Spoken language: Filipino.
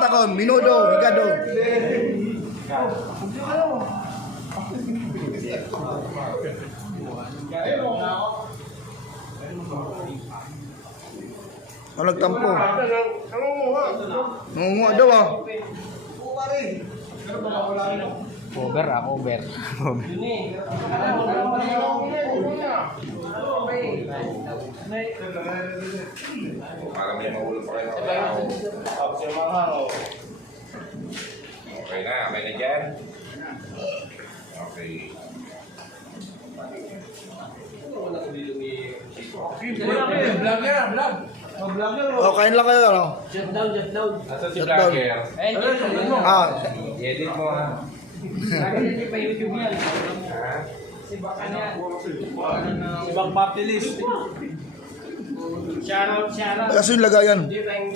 takon, minudo, higado. Ano nagtampo? Nunguha daw ah. Cover ah, cover. Para may mahulog pa kayo. Okay na, may na dyan. Okay. Oh, kain lang kayo ano? Shutdown. Asan si Shutdown. vlogger? Ah, I-edit mo ha. Hindi pa YouTube yan. Si Bakan yan. Si Bang Baptist. Shoutout. kasi yung lagayan. Hindi ba yung